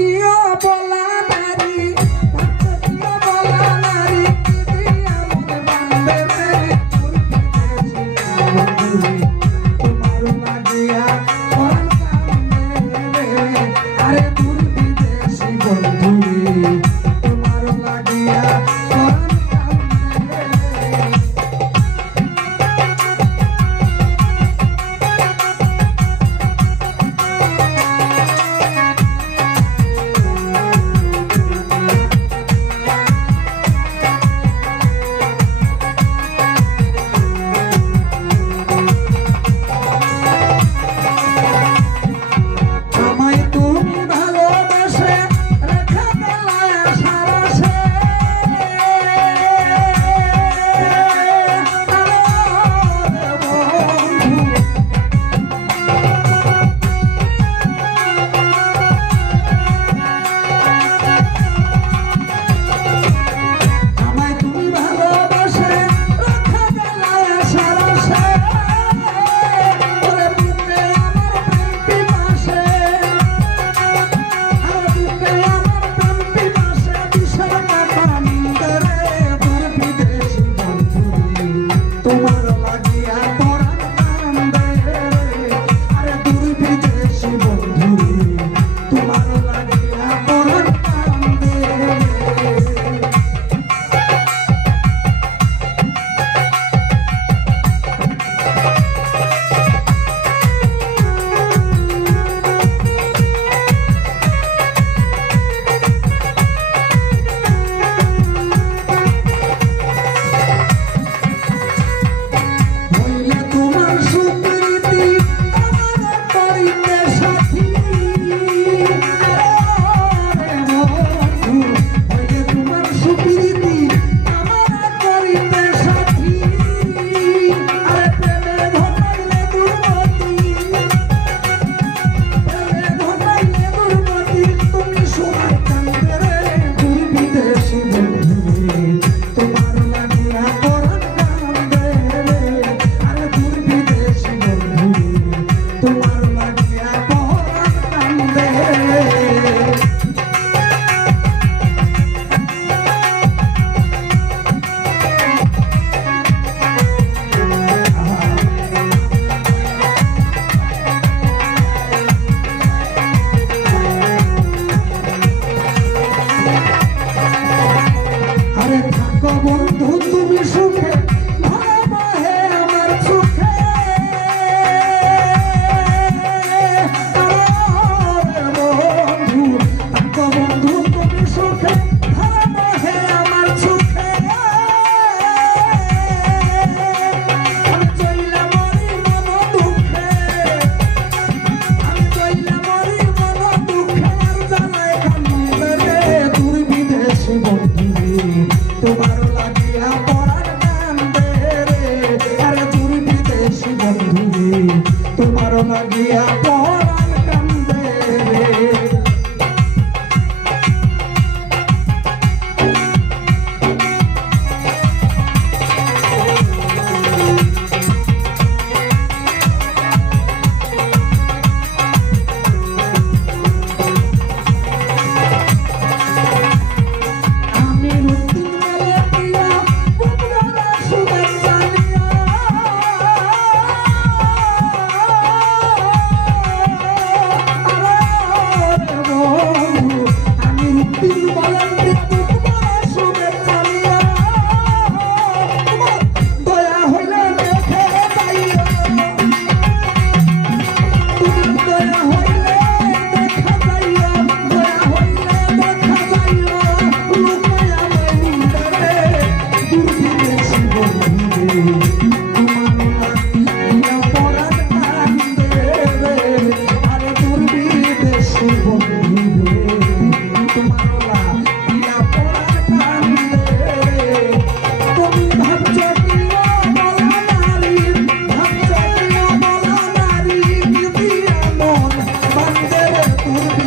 কিও বলা নারী ভাবছো কিও বলা নারী দিয়া মনে বান্ধে রে তোমার লাগিয়া পরাণ কান্দে রে আরে দূর বিদেশি বন্ধু রে তোমার লাগিয়া পরাণ কান্দে রে আমায় তুমি ভালোবেসে রেখে গেলে সারসে আমায় তুমি ভালোবেসে রেখে গেলে সারসে ওরে বুকে আমার প্রেম পিপাসে তোমার লাগিয়া পরাণ কান্দে আরে দূর বিদেশি বন্ধু তোমার লাগিয়া পরাণ কান্দে হইলে তোমার সুপ্রীতি আমার করিতে সাথী আরে বন্ধু হইলে তোমার সুপ্রীতি আমার করিতে সাথী আরে প্রেমে ধরাইলে দুর্গতি তুমি সময় কান্দে রে দূর বিদেশি বন্ধু তোমার লাগিয়া পরাণ কান্দে রে আরে দূর বিদেশি বন্ধু তোমার লাগিয়া পরাণ কান্দে আরে থাকো বন্ধু তুমি সুখে ভালোবাহে আমার সুখে আরে বন্ধু থাকো বন্ধু তুমি সুখে ভালোবাহে আমার সুখে আমি চইলা মরি মন দুঃখে আমি চইলা মরি মন দুঃখে আর জ্বালায় কান্দে রে দূর বিদেশি বন্ধু তোমার লাগিয়া পরাণ কান্দে রে আরে দূর বিদেশি বন্ধু তোমার লাগিয়া পরাণ কান্দে রে আমি রুটি মেলে দিয়া বুবলারা শুভেচ্ছা নিয়া আরে বন্ধু আমি রুটি মেলে দিয়া বুবলারা শুভেচ্ছা নিয়া তোমার দয়া হইলে দেখে যাইও তোমার দয়া হইলে দেখা যাইও দয়া হইলে দেখা যাইও লুকায়া মইন্দে রে দূর বিদেশি বন্ধু তোমার লাগিয়া পরাণ কান্দে রে আরে দূর বিদেশি বন্ধু তোমার লাগিয়া পরাণ কান্দে রে তুমি ভাবছো কিও বলা নারী ভাবছো কিও বলা নারী দিয়া মন বান্ধে রে দূর